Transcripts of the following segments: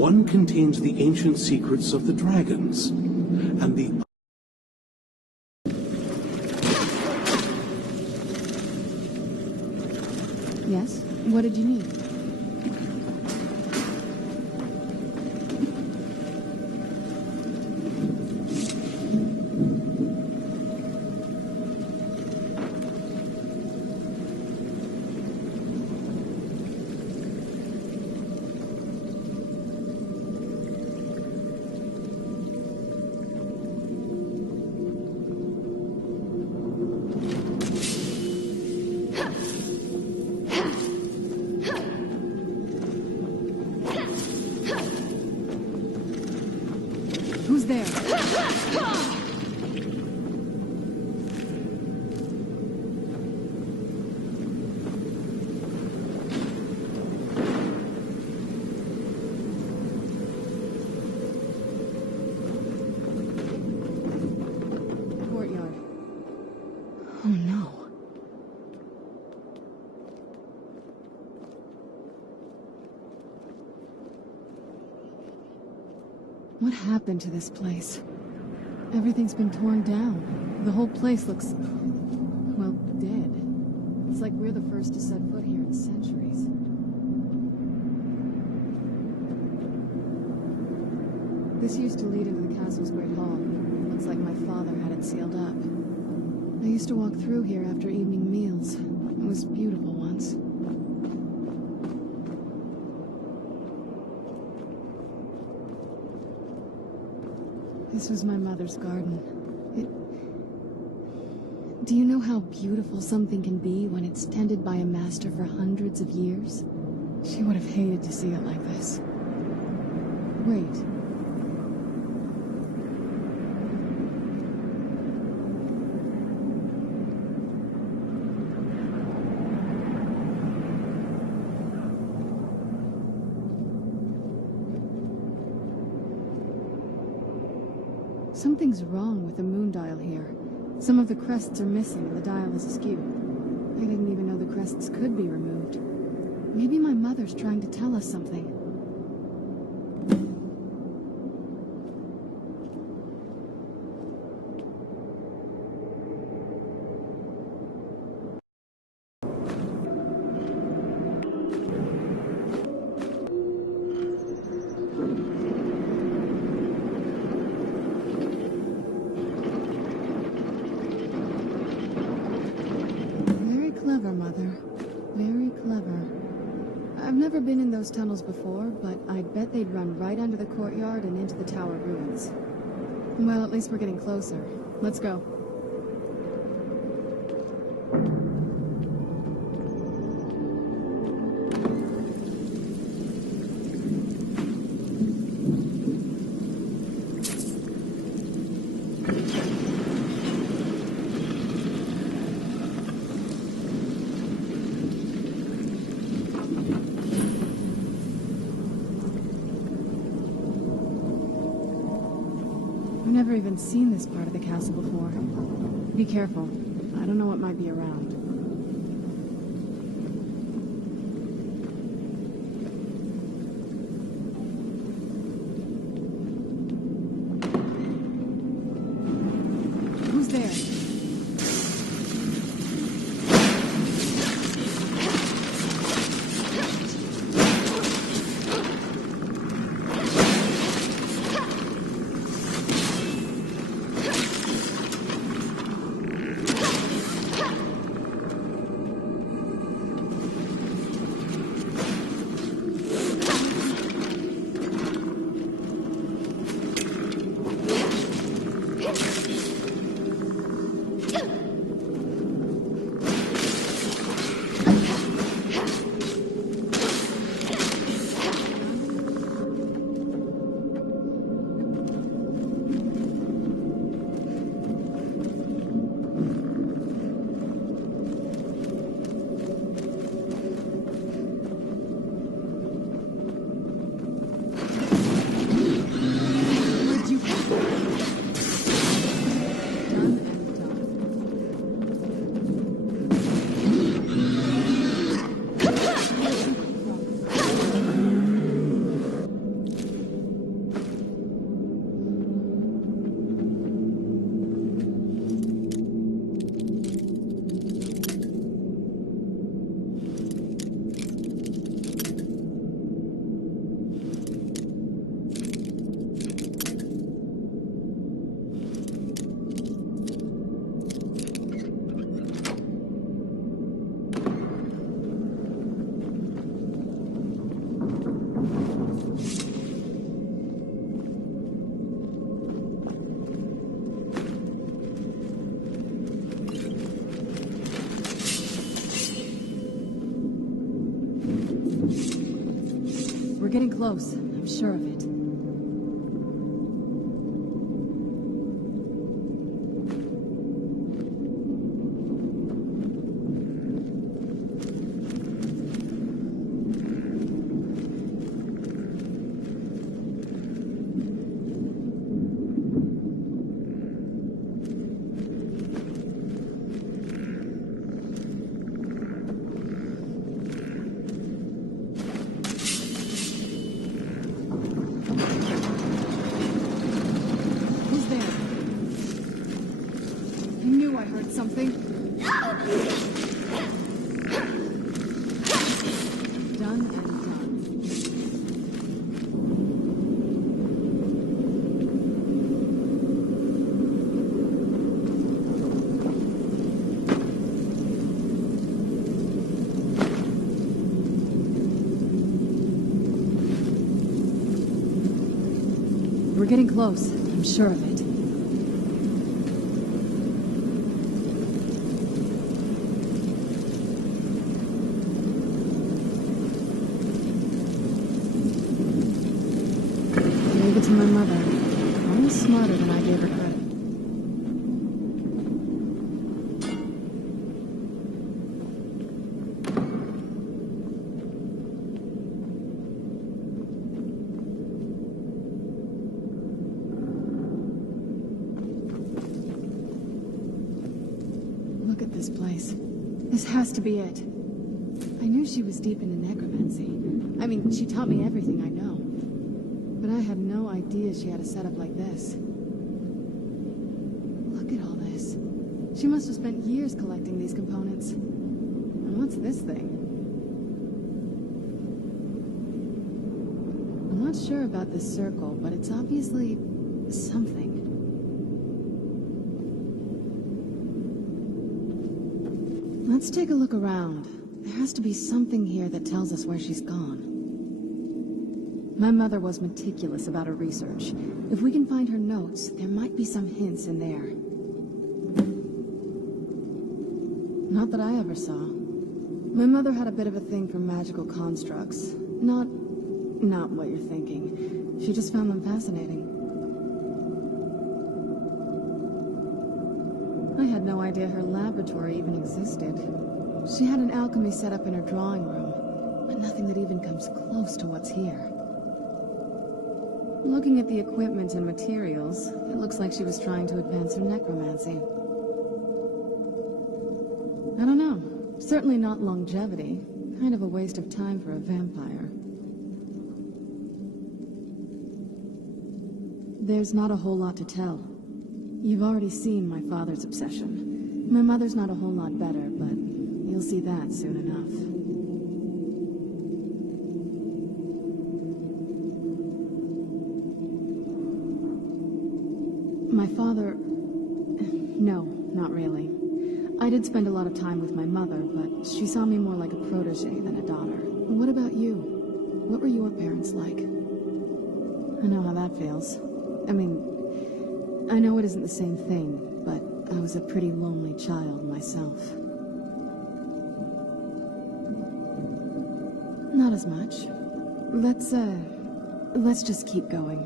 One contains the ancient secrets of the dragons, and the Yes? What did you need? Who's there? Courtyard. Oh no. What happened to this place? Everything's been torn down. The whole place looks, well, dead. It's like we're the first to set foot here in centuries. This used to lead into the castle's great hall. Looks like my father had it sealed up. I used to walk through here after evening meals. It was beautiful once. This was my mother's garden. Do you know how beautiful something can be when it's tended by a master for hundreds of years? She would have hated to see it like this. Wait. Something's wrong with the moon dial here. Some of the crests are missing and the dial is askew. I didn't even know the crests could be removed. Maybe my mother's trying to tell us something. Clever, Mother. Very clever. I've never been in those tunnels before, but I'd bet they'd run right under the courtyard and into the tower ruins. Well, at least we're getting closer. Let's go. I've never even seen this part of the castle before. Be careful. I don't know what might be around. Who's there? getting close. I'm sure of it. We're getting close. I'm sure of it. Leave it to my mother. Almost smarter than I gave her credit. This place. This has to be it. I knew she was deep into necromancy. I mean, she taught me everything I know. But I had no idea she had a setup like this. Look at all this. She must have spent years collecting these components. And what's this thing? I'm not sure about this circle, but it's obviously something. Let's take a look around. There has to be something here that tells us where she's gone. My mother was meticulous about her research. If we can find her notes, there might be some hints in there. Not that I ever saw. My mother had a bit of a thing for magical constructs. Not what you're thinking. She just found them fascinating. I had no idea her laboratory even existed. She had an alchemy set up in her drawing room, but nothing that even comes close to what's here. Looking at the equipment and materials, it looks like she was trying to advance her necromancy. I don't know. Certainly not longevity. Kind of a waste of time for a vampire. There's not a whole lot to tell. You've already seen my father's obsession. My mother's not a whole lot better, but you'll see that soon enough. My father... No, not really. I did spend a lot of time with my mother, but she saw me more like a protege than a daughter. What about you? What were your parents like? I know how that feels. I mean... I know it isn't the same thing, but I was a pretty lonely child myself. Not as much. Let's just keep going.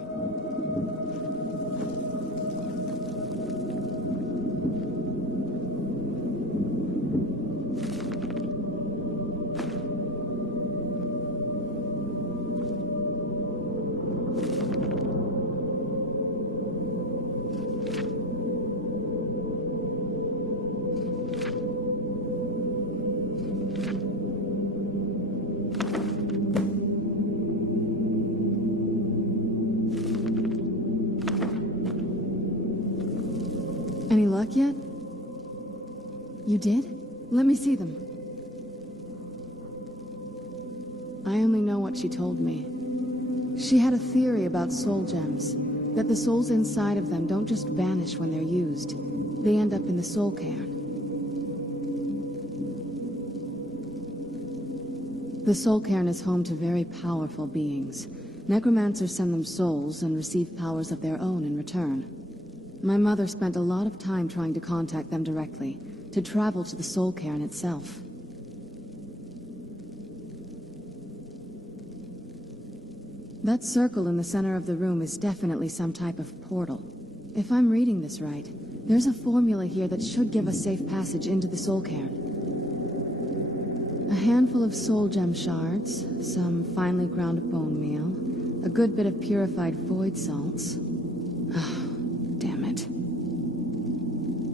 Any luck yet? You did? Let me see them. I only know what she told me. She had a theory about soul gems, that the souls inside of them don't just vanish when they're used. They end up in the soul cairn. The soul cairn is home to very powerful beings. Necromancers send them souls and receive powers of their own in return. My mother spent a lot of time trying to contact them directly, to travel to the soul cairn itself. That circle in the center of the room is definitely some type of portal. If I'm reading this right, there's a formula here that should give us safe passage into the soul cairn. A handful of soul gem shards, some finely ground bone meal, a good bit of purified void salts. Oh, damn it.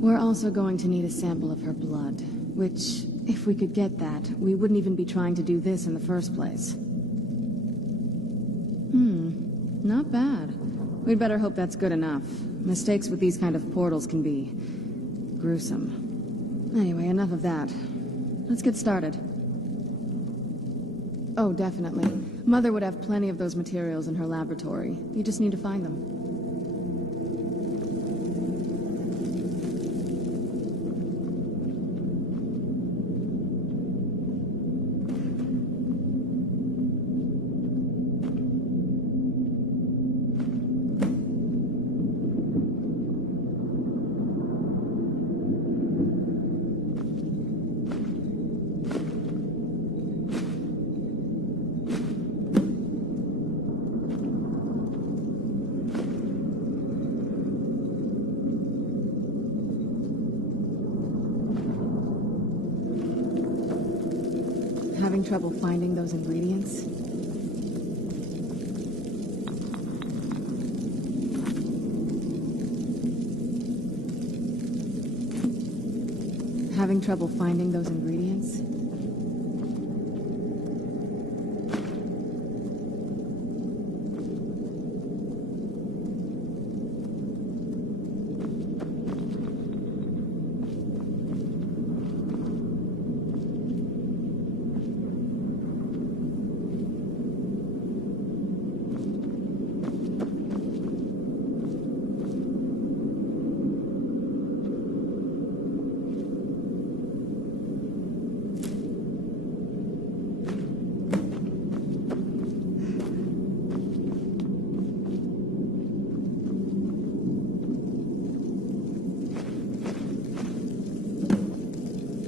We're also going to need a sample of her blood, which, if we could get that, we wouldn't even be trying to do this in the first place. Not bad. We'd better hope that's good enough. Mistakes with these kind of portals can be gruesome. Anyway, enough of that. Let's get started. Oh, definitely. Mother would have plenty of those materials in her laboratory. You just need to find them. Having trouble finding those ingredients? Having trouble finding those ingredients?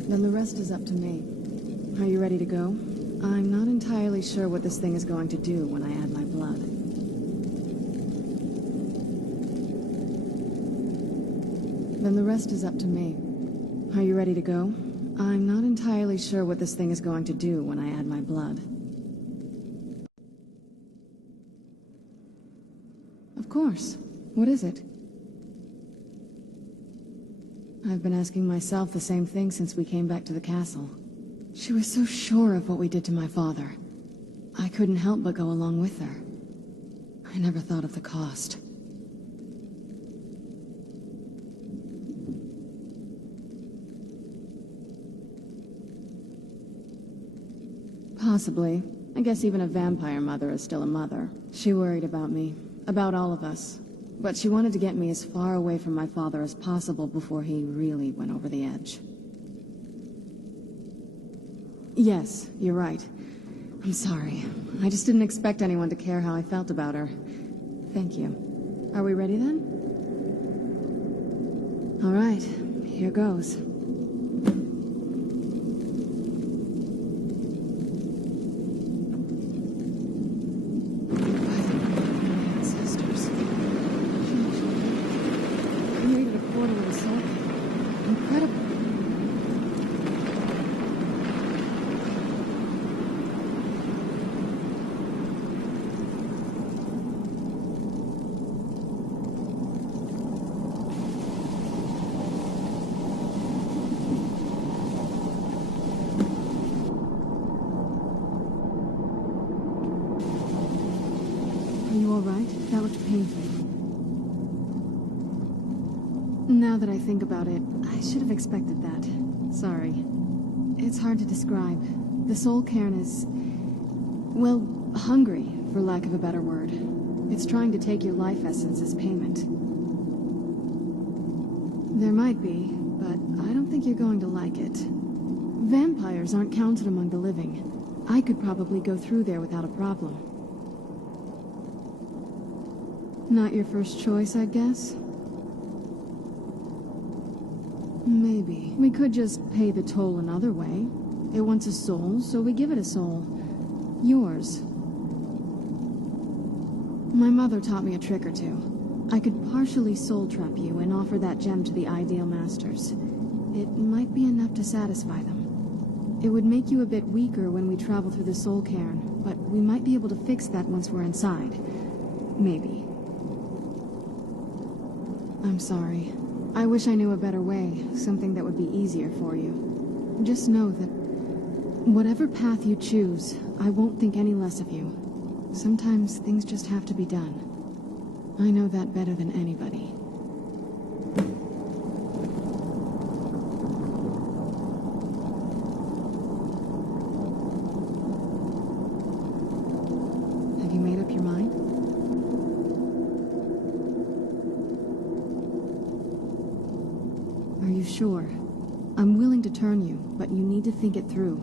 Then the rest is up to me. Are you ready to go? I'm not entirely sure what this thing is going to do when I add my blood. Then the rest is up to me. Are you ready to go? I'm not entirely sure what this thing is going to do when I add my blood. Of course. What is it? I've been asking myself the same thing since we came back to the castle. She was so sure of what we did to my father. I couldn't help but go along with her. I never thought of the cost. Possibly. I guess even a vampire mother is still a mother. She worried about me, about all of us. But she wanted to get me as far away from my father as possible before he really went over the edge. Yes, you're right. I'm sorry. I just didn't expect anyone to care how I felt about her. Thank you. Are we ready then? All right, here goes. That looked painful. Now that I think about it, I should have expected that. Sorry. It's hard to describe. The soul cairn is, well, hungry, for lack of a better word. It's trying to take your life essence as payment. There might be, but I don't think you're going to like it. Vampires aren't counted among the living. I could probably go through there without a problem. Not your first choice, I guess? Maybe. We could just pay the toll another way. It wants a soul, so we give it a soul. Yours. My mother taught me a trick or two. I could partially soul trap you and offer that gem to the Ideal Masters. It might be enough to satisfy them. It would make you a bit weaker when we travel through the soul cairn, but we might be able to fix that once we're inside. Maybe. I'm sorry. I wish I knew a better way, something that would be easier for you. Just know that whatever path you choose, I won't think any less of you. Sometimes things just have to be done. I know that better than anybody. Have you made up your mind? Are you sure? I'm willing to turn you, but you need to think it through.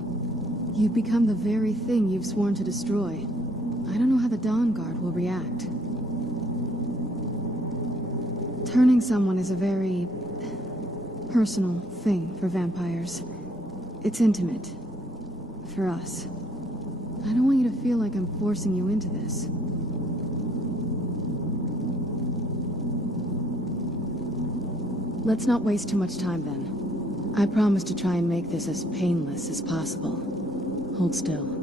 You've become the very thing you've sworn to destroy. I don't know how the Dawnguard will react. Turning someone is a very personal thing for vampires. It's intimate. For us. I don't want you to feel like I'm forcing you into this. Let's not waste too much time then. I promise to try and make this as painless as possible. Hold still.